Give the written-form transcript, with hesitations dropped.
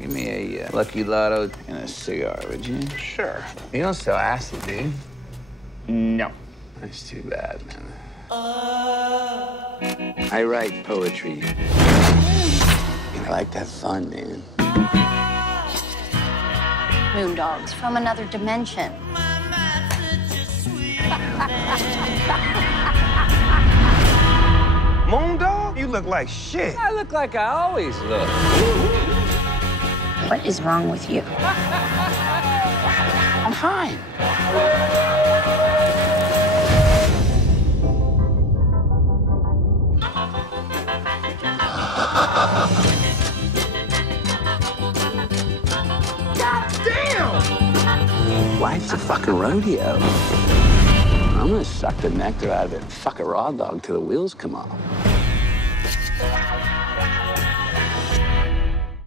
Give me a Lucky Lotto and a cigar, would you? Sure. You don't sell acid, do you? No. That's too bad, man. I write poetry. I like to have fun, man. Moondogs from another dimension. Moondog? You look like shit. I look like I always look. What is wrong with you? I'm fine. Life's a fucking rodeo. I'm gonna suck the nectar out of it and fuck a raw dog till the wheels come off.